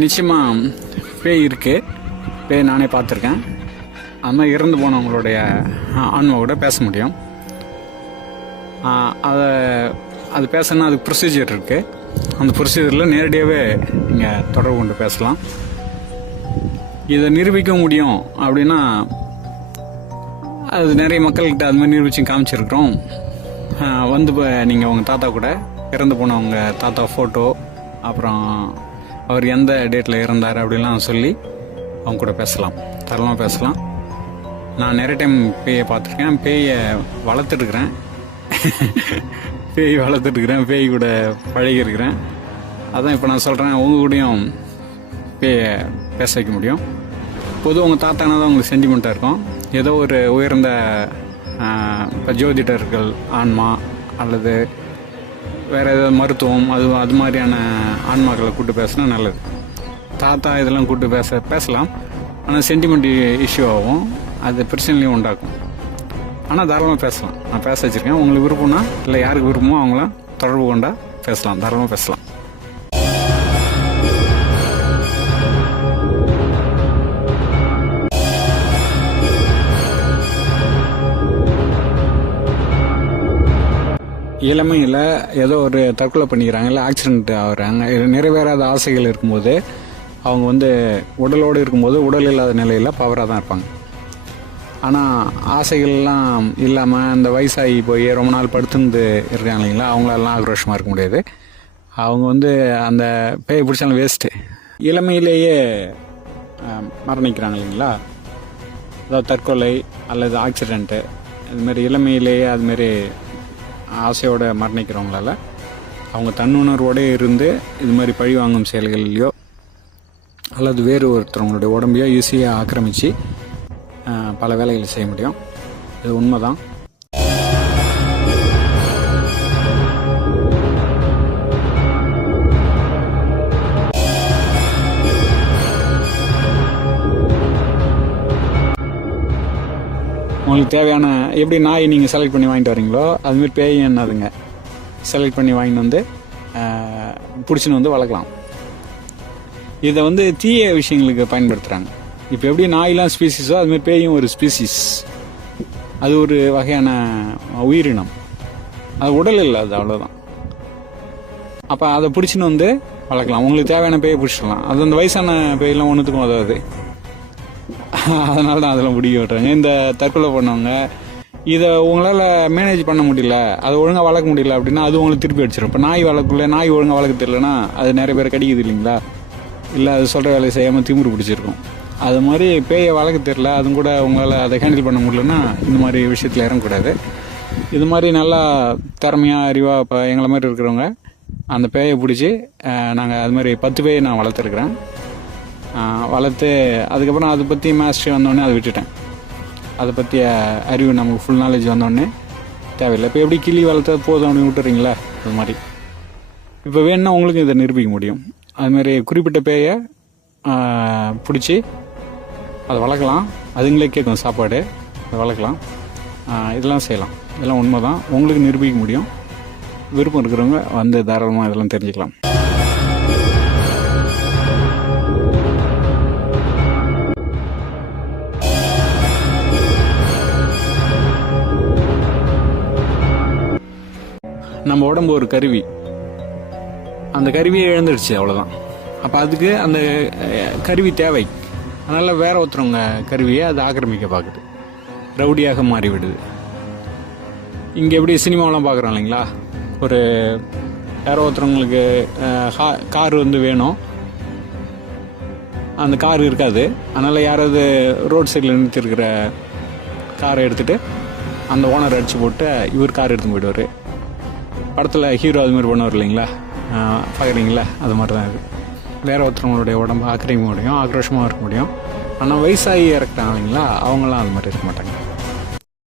நிச்சயமாக பேய் இருக்குது. பேய் நானே பார்த்துருக்கேன். அது மாதிரி இறந்து போனவங்களுடைய ஆன்மாவோட பேச முடியும். அது பேசணுன்னா அதுக்கு ப்ரொசீஜர் இருக்குது. அந்த ப்ரொசீஜரில் நேரடியாகவே நீங்கள் தொடர்பு கொண்டு பேசலாம். இதை நிரூபிக்க முடியும் அப்படின்னா அது நிறைய மக்கள்கிட்ட அது மாதிரி நிரூபிச்சு காமிச்சிருக்கிறோம். வந்து இப்போ நீங்கள் உங்கள் தாத்தா கூட இறந்து போனவங்க தாத்தா ஃபோட்டோ, அப்புறம் அவர் எந்த டேட்டில் இறந்தார் அப்படிலாம் சொல்லி அவங்க கூட பேசலாம், தரமாக பேசலாம். நான் நிறைய டைம் பேயை பார்த்துருக்கேன், பேயை வளர்த்துட்டுருக்குறேன், பேய் கூட பழகிருக்கிறேன். அதான் இப்போ நான் சொல்கிறேன், உங்கள் கூடயும் பேயை பேச வைக்க முடியும். பொதுவாக உங்கள் தாத்தானா தான் உங்களுக்கு சென்டிமெண்ட்டாக இருக்கும். ஏதோ ஒரு உயர்ந்த இப்போ ஜோதிடர்கள் ஆன்மா அல்லது வேறு ஏதாவது மருத்துவம் அது மாதிரியான ஆன்மாக்களை கூப்பிட்டு பேசினா நல்லது. தாத்தா இதெல்லாம் கூப்பிட்டு பேசலாம். ஆனால் சென்டிமெண்ட் இஷ்யூ ஆகும், அது பிரச்சனையும் உண்டாக்கும். ஆனால் தாராளமாக பேசலாம். நான் பேச வச்சுருக்கேன். உங்களுக்கு விருப்பம்னா இல்லை யாருக்கு விருப்பமோ அவங்களாம் தொடர்பு கொண்டா பேசலாம், தாராளமாக பேசலாம். இளமையில் ஏதோ ஒரு தற்கொலை பண்ணிக்கிறாங்க, இல்லை ஆக்சிடென்ட் ஆகுறாங்க, நிறைவேறாத ஆசைகள் இருக்கும்போது அவங்க உடலோடு இருக்கும்போது உடல் இல்லாத நிலையில் பவராக தான் இருப்பாங்க. ஆனால் ஆசைகள்லாம் இல்லாமல் அந்த வயசாகி போய் ரொம்ப நாள் படுத்துருந்து இருக்காங்க இல்லைங்களா, அவங்களெல்லாம் ஆக்ரோஷமாக இருக்க முடியாது. அவங்க அந்த பேய் பிடிச்சாலும் வேஸ்ட்டு. இளமையிலேயே மரணிக்கிறாங்க இல்லைங்களா, அதாவது தற்கொலை அல்லது ஆக்சிடென்ட்டு, இதுமாரி இளமையிலேயே அதுமாரி ஆசையோடு மரணிக்கிறவங்களால அவங்க தன்னுணர்வோடு இருந்து இது மாதிரி பழி வாங்கும் செயல்கள்லையோ அல்லது வேறு ஒருத்தவங்களுடைய உடம்பையோ ஈஸியாக ஆக்கிரமித்து பல வேலைகளை செய்ய முடியும். இது உண்மைதான். உங்களுக்கு தேவையான எப்படி நாய் நீங்கள் செலக்ட் பண்ணி வாங்கிட்டு வரீங்களோ அதுமாரி பேய் என்னதுங்க செலக்ட் பண்ணி வாங்கிட்டு பிடிச்சின்னு வளர்க்கலாம். இதை தீய விஷயங்களுக்கு பயன்படுத்துகிறாங்க. இப்போ எப்படி நாயெலாம் ஸ்பீசிஸோ அதுமாதிரி பேயும் ஒரு ஸ்பீசிஸ். அது ஒரு வகையான உயிரினம், அது உடல் இல்லை, அது அவ்வளோதான். அப்போ அதை பிடிச்சின்னு வளர்க்கலாம். உங்களுக்கு தேவையான பேயை பிடிச்சிடலாம். அது அந்த வயசான பேயெல்லாம் ஒன்றுத்துக்கும் உதவுது. அதனால தான் அதெல்லாம் பிடிக்க விட்டுறாங்க. இந்த தற்கொலை பண்ணவங்க இதை உங்களால் மேனேஜ் பண்ண முடியல, அதை ஒழுங்காக வளர்க்க முடியல அப்படின்னா அது உங்களுக்கு திருப்பி அடிச்சிடும். இப்போ நாய் வளர்க்கல, நாய் ஒழுங்காக வளர்க்க தெரியலனா அது நிறைய பேர் கடிக்குது இல்லைங்களா, இல்லை அது சொல்கிற வேலையை செய்யாமல் திமிரு பிடிச்சிருக்கும். அது மாதிரி பேயை வளர்க்க தெரியல, அதுவும் கூட உங்களால் அதை ஹேண்டில் பண்ண முடியலன்னா இந்த மாதிரி விஷயத்தில் இறங்கக்கூடாது. இது மாதிரி நல்லா திறமையாக அறிவாக இப்போ எங்களை மாதிரி இருக்கிறவங்க அந்த பேயை பிடிச்சி நாங்கள் அது மாதிரி 10 பேயை நான் வளர்த்துருக்குறேன். வளர்த்து அதுக்கப்புறம் அதை பற்றி மாஸ்டரி வந்தோடனே அதை விட்டுட்டேன். அதை பற்றிய அறிவு நமக்கு ஃபுல் நாலேஜ் வந்தோடனே தேவையில்லை. இப்போ எப்படி கிளி வளர்த்தது போதும் அப்படின்னு விட்டுறீங்களா, அது மாதிரி இப்போ வேணுன்னா உங்களுக்கு இதை நிரூபிக்க முடியும். அதுமாதிரி குறிப்பிட்ட பேயை பிடிச்சி அதை வளர்க்கலாம். அதுங்களே கேட்கும் சாப்பாடு, அதை வளர்க்கலாம். இதெல்லாம் செய்யலாம். இதெல்லாம் உண்மை தான். உங்களுக்கு நிரூபிக்க முடியும். விருப்பம் இருக்கிறவங்க தாராளமாக இதெல்லாம் தெரிஞ்சுக்கலாம். நம்ம உடம்பு ஒரு கருவி, அந்த கருவியை இழந்துடுச்சு, அவ்வளோதான். அப்போ அதுக்கு அந்த கருவி தேவை. அதனால் வேற ஒருத்தவங்க கருவியை அதை ஆக்கிரமிக்க பார்க்குது, ரவுடியாக மாறிவிடுது. இங்கே எப்படி சினிமாவெலாம் பார்க்குறோம் இல்லைங்களா, ஒரு யாரோ ஒருத்தவங்களுக்கு கார் வேணும், அந்த கார் இருக்காது. அதனால் யாராவது ரோட் சைடில் நிறுத்திருக்கிற காரை எடுத்துகிட்டு அந்த ஓனர் அடித்து போட்டு இவர் கார் எடுத்துன்னு போயிடுவார். படத்தில் ஹீரோ அது மாதிரி பண்ணுவார் இல்லைங்களா, பார்க்குறீங்களா, அது மாதிரி தான் இருக்குது. வேறு ஒருத்தவங்களுடைய உடம்பு ஆக்கிரமிக்க முடியும், ஆக்ரோஷமாக இருக்க முடியும். ஆனால் வயசாகி இறக்குறாங்க இல்லைங்களா, அவங்களாம் அது மாதிரி இருக்க மாட்டாங்க.